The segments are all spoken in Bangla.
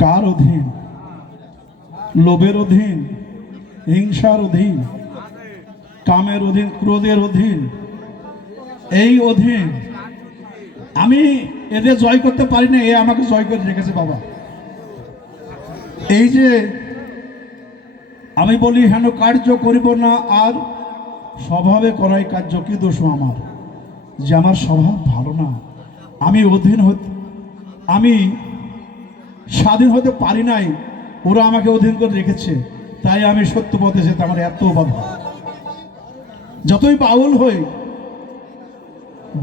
কার অধীন? লোভের অধীন, হিংসার অধীন, কামের অধীন, ক্রোধের অধীন, এই অধীন। আমি এদের জয় করতে পারি না, এ আমাকে জয় করে রেখেছে বাবা। এই যে আমি বলি হেন কার্য করিব না, আর স্বভাবে করাই কার্য কি দোষ আমার? যে আমার স্বভাব ভালো না, আমি অধীন হতে, আমি স্বাধীন হতে পারি নাই, ওরা আমাকে অধীন করে রেখেছে, তাই আমি সত্য পথে যেতে আমার এত বাধা। যতই বাউল হই,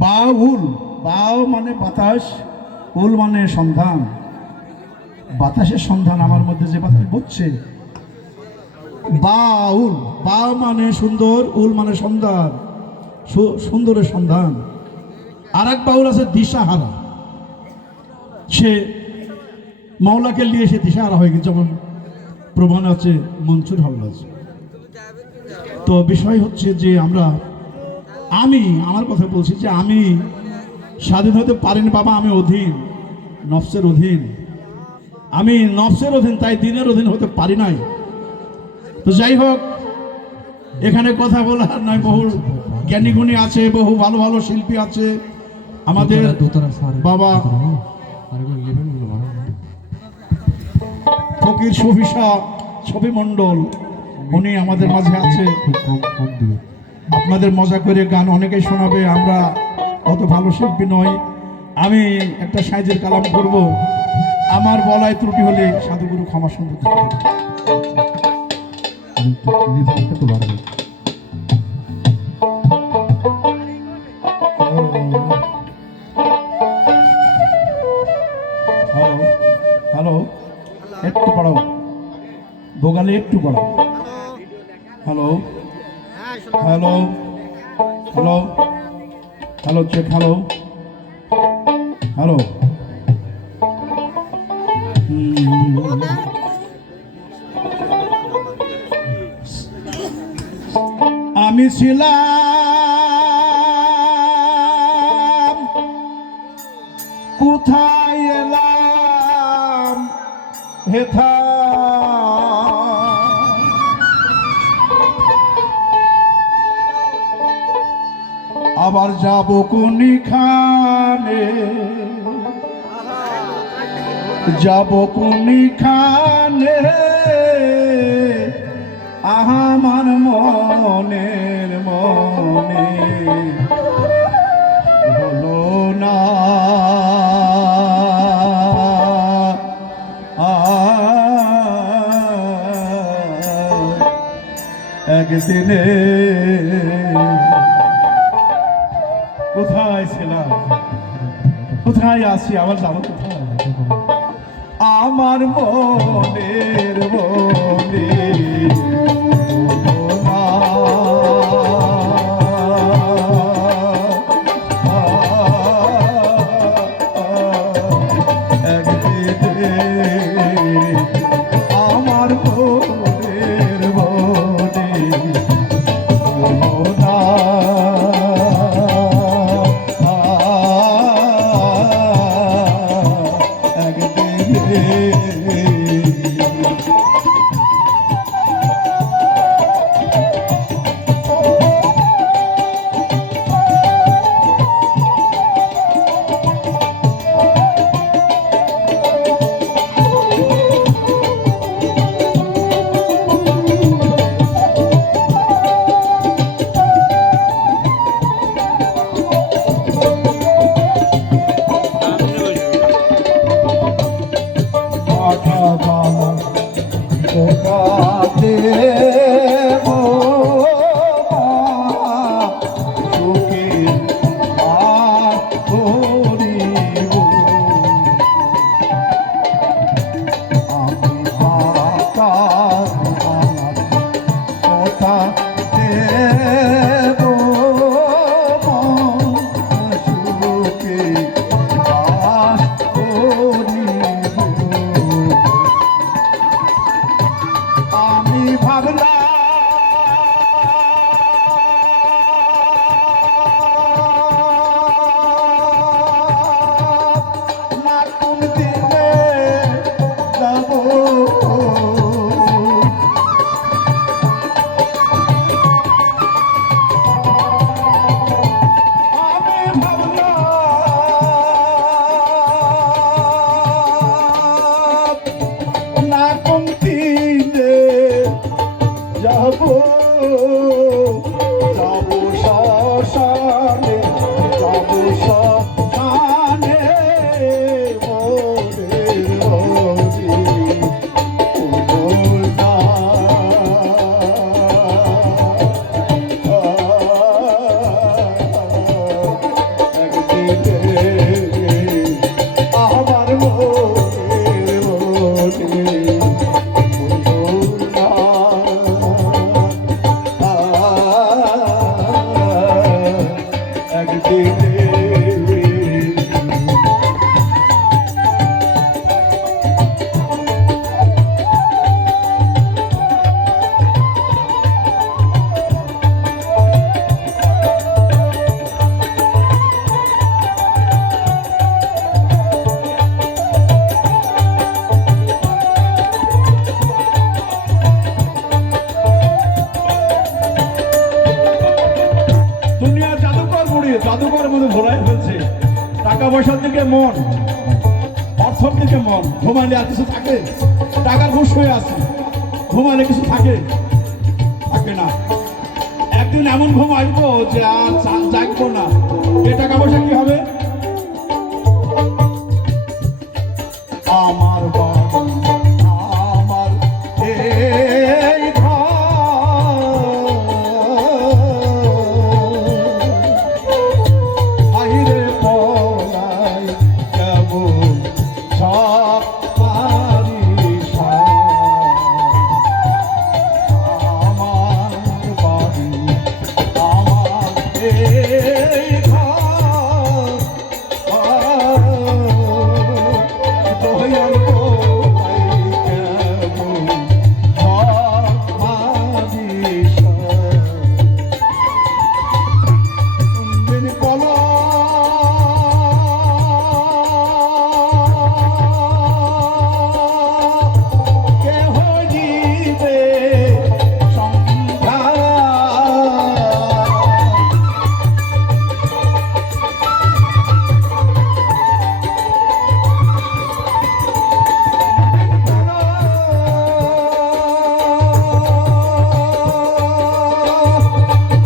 বাউল, বাউ মানে বাতাস, উল মানে সন্ধান, বাতাসের সন্ধান আমার মধ্যে যে বাতাস বলছে, বাউল, বা মানে সুন্দর, উল মানে সন্ধান, সুন্দরের সন্ধান। আর এক বাউল আছে দিশাহারা, সে মাওলাকে নিয়ে সে দিশাহারা হয়ে গেছে, যেমন প্রমাণ আছে মনসুর হাওলাজ। তো বিষয় হচ্ছে যে আমি আমার কথা বলছি যে আমি স্বাধীন হতে পারিনি বাবা, আমি অধীন, নফসের অধীন, আমি নফসের অধীন, তাই দিনের অধীন হতে পারি নাই। তো যাই হোক, এখানে কথা বলার নয়, বহু জ্ঞানীগুণী আছে, বহু ভালো ভালো শিল্পী আছে। আমাদের বাবা ফকির শফি মণ্ডল, উনি আমাদের মাঝে আছে, আপনাদের মজা করে গান অনেকেই শোনাবে। আমরা অত ভালো শিল্পী নই, আমি একটা সাইজের কালাম করব, আমার বলায় ত্রুটি হলে সাধুগুরু ক্ষমা সুন্দর। হ্যালো, একটু পড়াও, ভোগালে একটু পড়াও। Hello hello hello hello, check, hello hello. আমি ছিলাম কোথায় এলাম হেথা, আবার যাব কোনখানে, যাব কোনখানে, আমার মনের মনে হলো না একদিনে। কোথায় ছিলাম, কোথায় আছি, আবার যাবো কোথায়? আমার মনের মনে আমার মনের মনে মন, অর্থর দিকে মন। ঘুমালে আর কিছু থাকে? টাকার ঘুষ হয়ে আছে, ঘুমালে কিছু থাকে? থাকে না। একদিন এমন ঘুম আসবো যে আর জাগবো না। এ টাকা পয়সা কি হবে? আমার বাড়ি, আমার এই ঘর, আইরে পলাই কেমন সব পারিসা। আমার বাড়ি, আমার এই ঘর, দয়াল পলাই কেমন সব পারিসা। তুমি বলো কেহ দিবে সংখ্যা।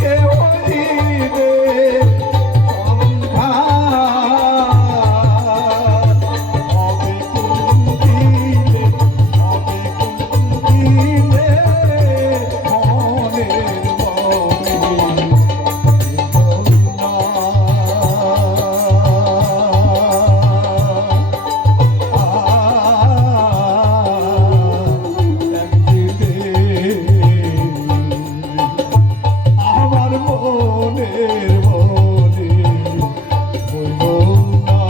কেহ দিবে সংখ্যা। হবে কোন দিনে, হবে কোন দিনে মনের মনে বলনা। আমার মনের মনে বলনা।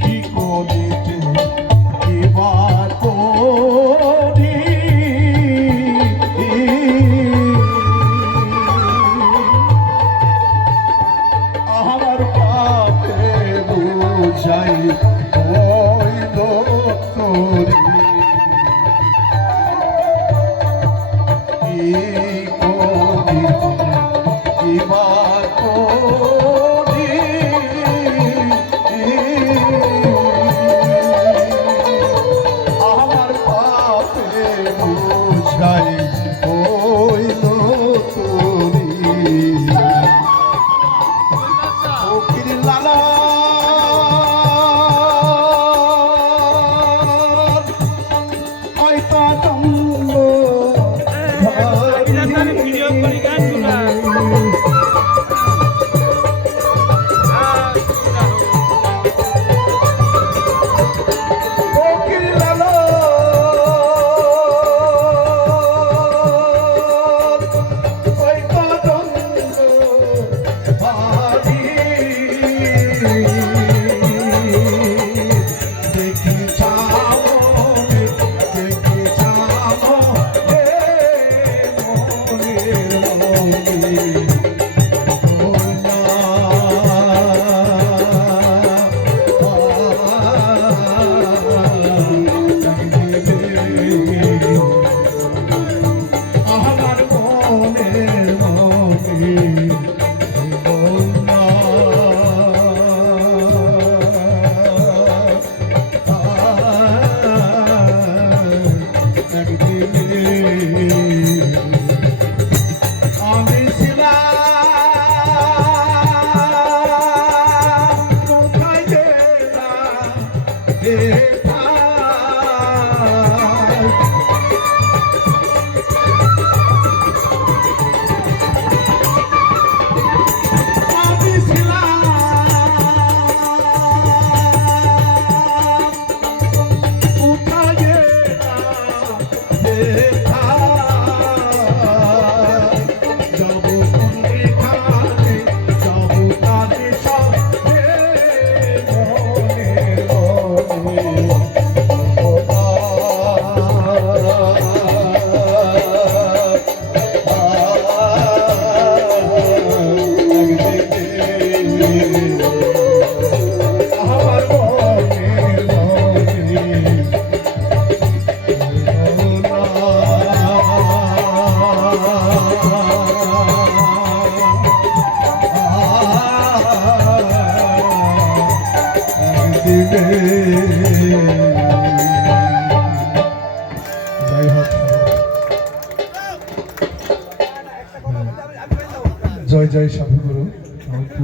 কি করিতে এবার করি, আমার পাপে বুঝাই হইল তোরি। কি করিতে এবার করি, আমার পাপে বুঝাই হইল তোরি। ফকির লালা দিবে। যাই হোক, জয় জয় সাধু।